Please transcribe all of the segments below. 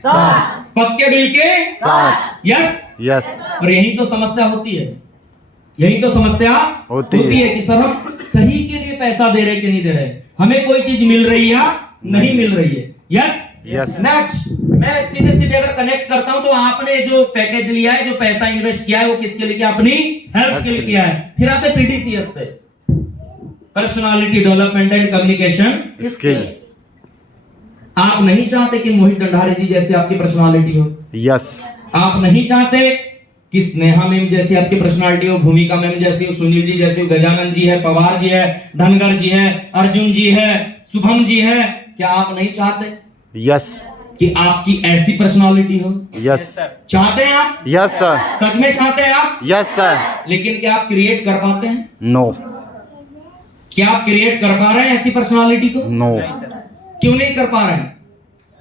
साथ, पक्के बिल के साथ। Yes yes. और यही तो समस्या होती है, यही तो समस्या होती है कि सर हम सही के लिए पैसा दे रहे कि नहीं दे रहे, हमें कोई चीज मिल रही है या नहीं मिल रही है। Yes yes. नेक्स्ट मैं सीधे सीधे अगर कनेक्ट करता हूं तो आपने जो पैकेज लिया है, जो पैसा इन्वेस्ट किया है, वो किसके लिए किया? अपनी हेल्थ के लिए किया है। फिर आते पीडीसीएस पे, personality development and communication skills. आप नहीं चाहते कि मोहित डंडारे जी जैसे आपकी पर्सनालिटी हो। यस। आप नहीं चाहते कि स्नेहा मैम जैसी आपकी पर्सनालिटी हो, भूमिका मैम जैसी हो, सुनील जी जैसे हो, गजानन जी है, पवार जी है, धनगर जी है, अर्जुन जी है, शुभम जी है। क्या आप नहीं चाहते यस। कि आपकी ऐसी पर्सनालिटी हो? यस। चाहते हैं आप? Yes sir. सच में चाहते हैं आप? Yes sir. लेकिन क्या आप क्रिएट कर पाते हैं? नो। क्या आप क्रिएट कर पा रहे हैं ऐसी पर्सनालिटी को? नो। क्यों नहीं कर पा रहे हैं?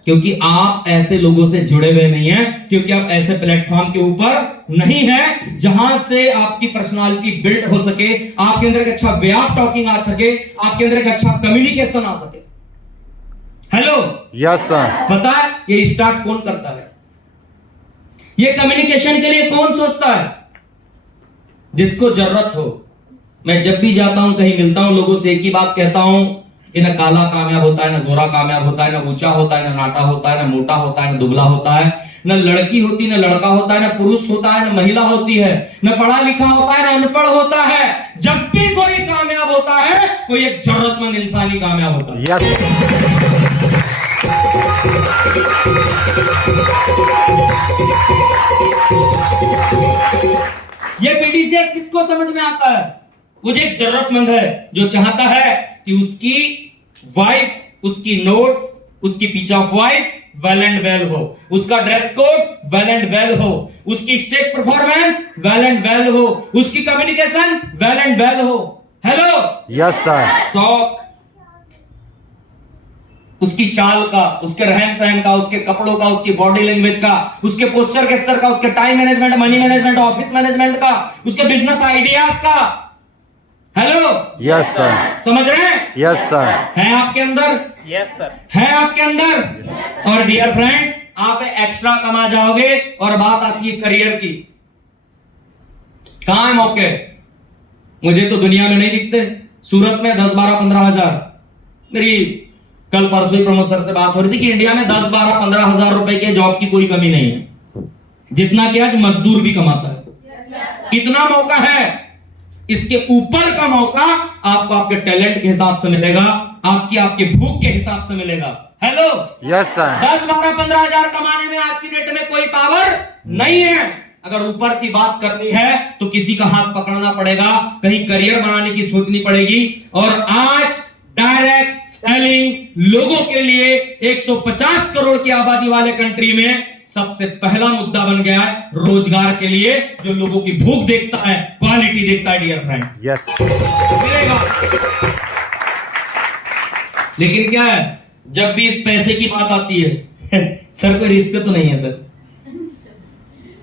क्योंकि आप ऐसे लोगों से जुड़े हुए नहीं हैं, क्योंकि आप ऐसे प्लेटफॉर्म के ऊपर नहीं हैं जहां से आपकी पर्सनालिटी बिल्ड हो सके, आपके अंदर एक अच्छा वे ऑफ टॉकिंग आ सके, आपके अंदर एक अच्छा कम्युनिकेशन आ सके। हेलो। Yes sir. पता है ये स्टार्ट कौन करता है? ये कम्युनिकेशन के लिए कौन सोचता है? जिसको जरूरत हो। मैं जब भी जाता हूं, कहीं मिलता हूं, लोगों से एक ही बात कहता हूं कि ना काला कामयाब होता है, ना गोरा कामयाब होता है, ना ऊंचा होता है, ना नाटा होता है, ना मोटा होता है, ना दुबला होता है, ना लड़की होती, ना लड़का होता है, ना पुरुष होता है, ना महिला होती है, ना पढ़ा लिखा होता है, ना अनपढ़ होता है। जब भी कोई कामयाब होता है, कोई एक जरूरतमंद इंसान ही कामयाब होता है। यस। ये पीडीसीएस किसको समझ में आता है? मुझे एक जरूरतमंद है जो चाहता है कि उसकी वॉइस, उसकी नोट्स, उसकी pitch of voice well and well हो, उसका dress code well and well हो, उसकी stage performance well and well हो, उसकी कम्युनिकेशन वेल एंड वेल हो। हेलो। Yes sir. शौक, उसकी चाल का, उसके रहन सहन का, उसके कपड़ों का, उसकी बॉडी लैंग्वेज का, उसके पोस्चर गेस्चर का, उसके time management, money management, office management का, उसके बिजनेस आइडियाज का। हेलो। Yes sir. समझ रहे हैं? Yes sir. है आपके अंदर? Yes sir. है आपके अंदर? और डियर फ्रेंड, आप एक्स्ट्रा कमा जाओगे। और बात आती है करियर की। कहां है मौके? मुझे तो दुनिया में नहीं दिखते। सूरत में 10, 12, 15 हजार। मेरी कल परसों ही प्रमोद सर से बात हो रही थी कि इंडिया में 10, 12, 15 हजार रुपए के जॉब की कोई कमी नहीं है, जितना कि आज मजदूर भी कमाता है। इतना मौका है। इसके ऊपर का मौका आपको आपके टैलेंट के हिसाब से मिलेगा, आपके भूख के हिसाब से मिलेगा। हेलो। Yes sir. 10, 12, 15 हजार कमाने में आज की डेट में कोई पावर नहीं है। अगर ऊपर की बात करनी है तो किसी का हाथ पकड़ना पड़ेगा, कहीं करियर बनाने की सोचनी पड़ेगी। और आज डायरेक्ट सेलिंग लोगों के लिए 150 करोड़ की आबादी वाले कंट्री में सबसे पहला मुद्दा बन गया है, रोजगार के लिए, जो लोगों की भूख देखता है, क्वालिटी देखता है। Dear friend, yes. मिलेगा। लेकिन क्या है, जब भी इस पैसे की बात आती है सर कोई रिस्क तो नहीं है सर,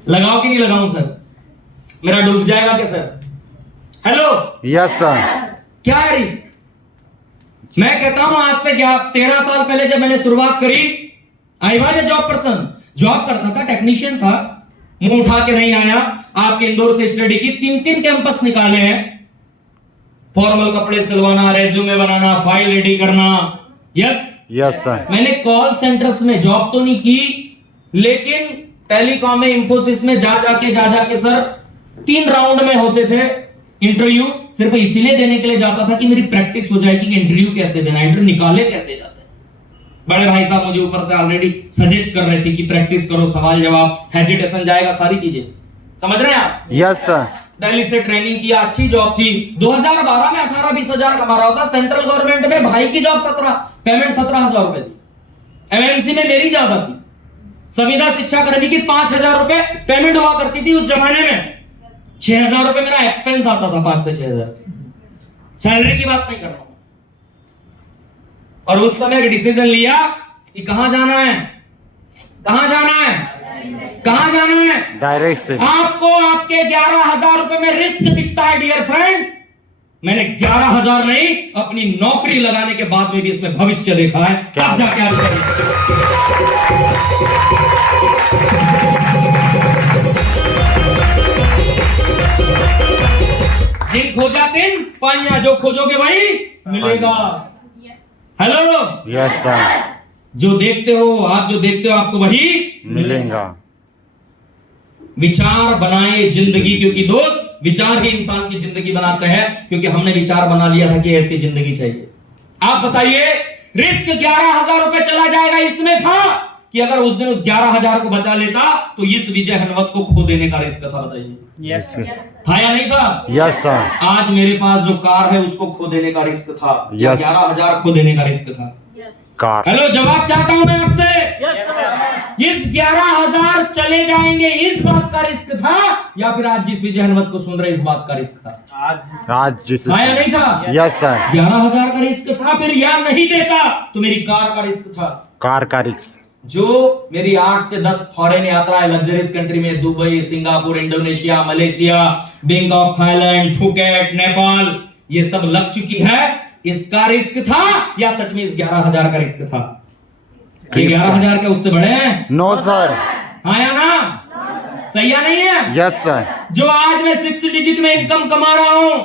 लगाओ कि नहीं लगाऊं सर, मेरा डूब जाएगा क्या सर? हेलो। Yes sir. क्या है रिस्क? मैं कहता हूं आज से 13 साल पहले जब मैंने शुरुआत करी, I was a job person, job करता था, टेक्नीशियन था, मुंह उठा के नहीं आया। आपके इंदौर से स्टडी की 3 कैंपस निकाले हैं, फॉर्मल कपड़े सिलवाना, रेज्यूमे बनाना, फाइल रेडी करना। यस। Yes sir. मैंने कॉल सेंटर्स में जॉब तो नहीं की, लेकिन टेलीकॉम में, इंफोसिस में जा जाके सर 3 राउंड में होते थे इंटरव्यू। सिर्फ इसीलिए देने के लिए जाता था कि मेरी प्रैक्टिस हो जाएगी कि इंटरव्यू कैसे देना, इंटरव्यू निकाले कैसे जाते हैं। बड़े भाई साहब मुझे ऊपर से ऑलरेडी सजेस्ट कर रहे थे कि प्रैक्टिस करो, सवाल जवाब, हेजिटेशन जाएगा, सारी चीजें। समझ रहे हैं आप? Yes sir. दिल्ली से ट्रेनिंग किया, अच्छी जॉब थी। 2012 में 18-20 हजार कमा रहा था। सेंट्रल गवर्नमेंट में भाई की जॉब 17, पेमेंट 17,000 रुपए थी। एमएनसी में मेरी ज्यादा थी। संविदा शिक्षा कर्मी की 5,000 रुपए पेमेंट हुआ करती थी उस जमाने में। 6,000 रुपए मेरा एक्सपेंस आता था, 5 से 6,000। सैलरी की बात नहीं कर रहा हूं। और उस समय एक डिसीजन लिया कि कहां जाना है, कहां जाना है, कहां जाना है? डायरेक्ट से। आपको आपके 11,000 रुपए में रिस्क दिखता है डियर फ्रेंड, मैंने 11,000 नहीं, अपनी नौकरी लगाने के बाद में भी इसमें भविष्य देखा है। अब जाके आप जिन खोजा दिन पाइया, जो खोजोगे वही मिलेगा। Hello, yes sir. जो देखते हो आप, जो देखते हो आपको वही मिलेगा। विचार बनाए जिंदगी, क्योंकि दोस्त विचार ही इंसान की जिंदगी बनाते हैं। क्योंकि हमने विचार बना लिया था कि ऐसी जिंदगी चाहिए। आप बताइए, रिस्क 11,000 रुपए चला जाएगा इसमें था कि अगर उस दिन उस 11,000 को बचा लेता तो इस विजय हनवत को खो देने का रिस्क था। बताइए, यस सर। था या नहीं था? Yes sir. आज मेरे पास जो कार है उसको खो देने का रिस्क था, या 11,000 खो देने का रिस्क था? कार। हेलो, जवाब चाहता हूं मैं आपसे। इस 11,000 चले जाएंगे इस बात का रिस्क था, या फिर आज जिस विजय हनवत को सुन रहे इस बात का रिस्क था? आज जिस था या नहीं था? Yes sir. 11,000 का रिस्क था, फिर या नहीं देता तो मेरी कार का रिस्क था। कार का रिस्क। जो मेरी 8 से 10 फॉरेन यात्राएं लग्जरीज कंट्री में, Dubai, Singapore, Indonesia, Malaysia, Bangkok, Thailand, Phuket, Nepal, ये सब लग चुकी है, इसका रिस्क था या सच में इस 11,000 का रिस्क था? ये 11,000 क्या उससे बड़े हैं? No sir. हाँ या ना? सही या नहीं है? Yes sir. जो आज मैं 6 डिजिट में इनकम कमा रहा हूं,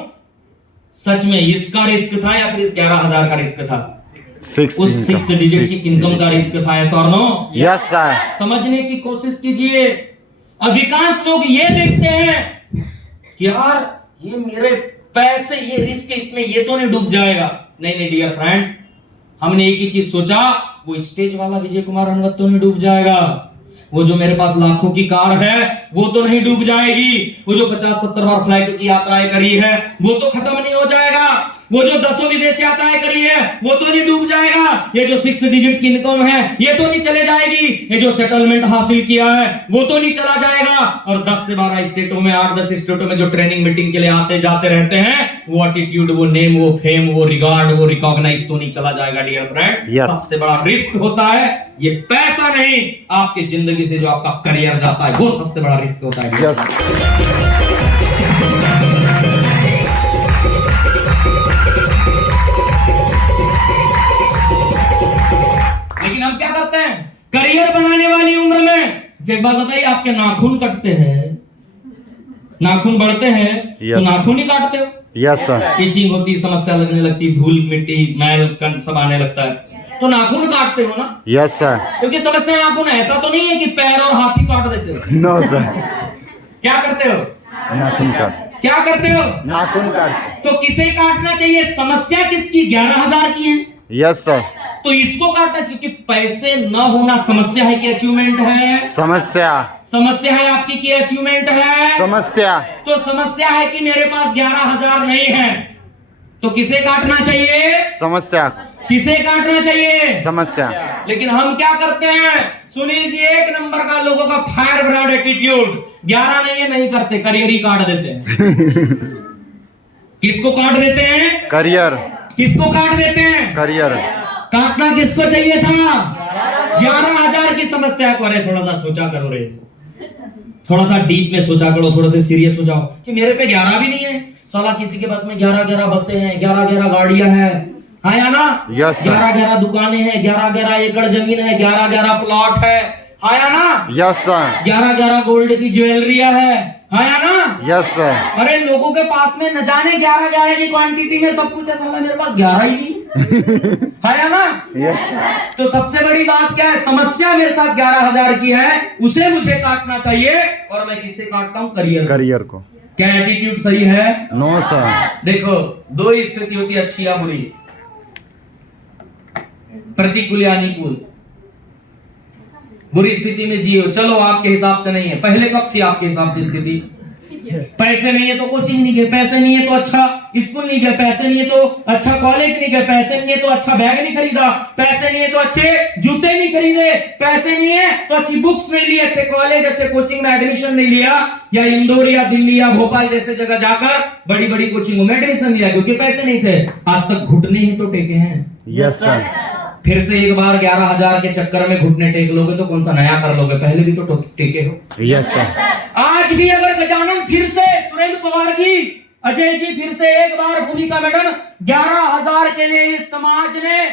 सच में इसका रिस्क था या फिर इस 11,000 का रिस्क था? उस 6 डिजिट की इनकम का रिस्क था, ऐसा और नो? Yes sir. समझने की कोशिश कीजिए। अधिकांश लोग ये देखते हैं कि यार ये मेरे पैसे, ये रिस्क, इसमें ये तो नहीं डूब जाएगा। नहीं नहीं डियर फ्रेंड, हमने एक ही चीज सोचा, वो स्टेज वाला विजय कुमार हनवत तो नहीं डूब जाएगा, वो जो मेरे पास लाखों की कार है वो तो नहीं डूब जाएगी, वो जो 50-70 बार फ्लाइट की यात्राएं करी है वो तो खत्म नहीं हो जाएगा, वो जो 10 विदेश यात्राएं करी है वो तो नहीं डूब जाएगा, ये जो 6 डिजिट की इनकम है ये तो नहीं चले जाएगी, ये जो सेटलमेंट हासिल किया है वो तो नहीं चला जाएगा, और 10 से 12 स्टेटों में, 8-10 स्टेटों में जो ट्रेनिंग मीटिंग के लिए आते जाते रहते हैं, वो एटीट्यूड, वो नेम, वो फेम, वो रिगार्ड, वो रिकॉग्नाइज तो नहीं चला जाएगा डियर फ्रेंड। सबसे बड़ा रिस्क होता है ये पैसा नहीं, आपकी जिंदगी से जो आपका करियर जाता है वो सबसे बड़ा रिस्क होता है। लेकिन हम क्या करते हैं करियर बनाने वाली उम्र में? एक बात बताइए, आपके नाखून कटते हैं, नाखून बढ़ते हैं तो नाखून ही काटते हो? Yes sir. इचिंग होती, समस्या लगने लगती, धूल मिट्टी मैल कण सब आने लगता है तो नाखून काटते हो ना? Yes sir. क्योंकि समस्या नाखून है, ऐसा तो नहीं है कि पैर और हाथी काट देते हो। No sir. क्या करते हो? नाखून काट। क्या करते हो? नाखून काट। तो किसे काटना चाहिए? समस्या किसकी? 11,000 की है। Yes sir. तो इसको काटना, क्योंकि पैसे न होना समस्या है कि अचीवमेंट है? समस्या। समस्या है आपकी कि अचीवमेंट है? समस्या। तो समस्या है कि मेरे पास 11,000 नहीं है, तो किसे काटना चाहिए? समस्या। किसे काटना चाहिए? समस्या। लेकिन हम क्या करते हैं सुनील जी, 1 नंबर का लोगों का फायर ब्रांड एटीट्यूड, 11 नहीं है, नहीं करते, करियर ही काट देते हैं। किसको काट देते हैं? करियर। किसको काट देते हैं? करियर। काटना किसको चाहिए था? 11,000 की समस्या को। अरे थोड़ा सा सोचा करो रे, थोड़ा सा डीप में सोचा करो, थोड़ा सा सीरियस हो जाओ कि मेरे पे 11 भी नहीं है, साला किसी के पास में 11 बसें हैं, 11 गाड़ियां हैं, हाँ या ना? 11 दुकानें हैं, 11 एकड़ जमीन है, 11 प्लॉट है, हाँ या ना? Yes sir. 11 गोल्ड की ज्वेलरिया है, हाँ या ना? Yes sir. अरे लोगों के पास में न जाने 11 की क्वांटिटी में सब कुछ है, साला मेरे पास 11 ही नहीं है या ना? यस। तो सबसे बड़ी बात क्या है? समस्या मेरे साथ 11,000 की है, उसे मुझे काटना चाहिए, और मैं किसे काटता हूं? करियर। करियर को। क्या एटीट्यूड सही है? No sir. देखो, 2 ही स्थिति होती है, अच्छी या बुरी, प्रतिकूल या अनुकूल। बुरी स्थिति में जियो, चलो आपके हिसाब से नहीं है, पहले कब थी आपके हिसाब से स्थिति? पैसे नहीं है तो कोचिंग नहीं गए, पैसे नहीं है तो अच्छा स्कूल नहीं गए, पैसे नहीं है तो अच्छा कॉलेज नहीं गए, पैसे नहीं है तो अच्छा बैग नहीं खरीदा, पैसे नहीं है तो अच्छे जूते नहीं खरीदे, पैसे नहीं है तो अच्छी बुक्स नहीं ली, अच्छे कॉलेज अच्छे कोचिंग में एडमिशन नहीं लिया, या इंदौर या दिल्ली या भोपाल जैसे जगह जाकर बड़ी बड़ी कोचिंगों में एडमिशन लिया क्योंकि पैसे नहीं थे। आज तक घुटने ही तो टेके हैं। Yes sir. फिर से एक बार 11,000 के चक्कर में घुटने टेक लोगे तो कौन सा नया कर लोगे? पहले भी तो टेके हो। Yes sir. आज भी अगर गजानन फिर से सुरेंद्र पवार जी अजय जी फिर से एक बार भूमिका मैडम, 11,000 के लिए इस समाज ने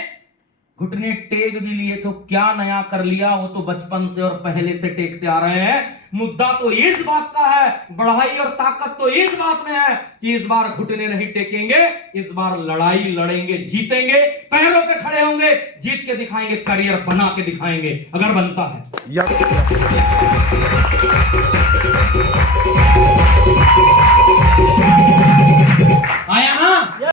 घुटने टेक भी लिए तो क्या नया कर लिया, वो तो बचपन से और पहले से टेकते आ रहे हैं। मुद्दा तो इस बात का है, बढ़ाई और ताकत तो इस बात में है कि इस बार घुटने नहीं टेकेंगे, इस बार लड़ाई लड़ेंगे, जीतेंगे, पैरों पे खड़े होंगे, जीत के दिखाएंगे, करियर बना के दिखाएंगे अगर बनता है।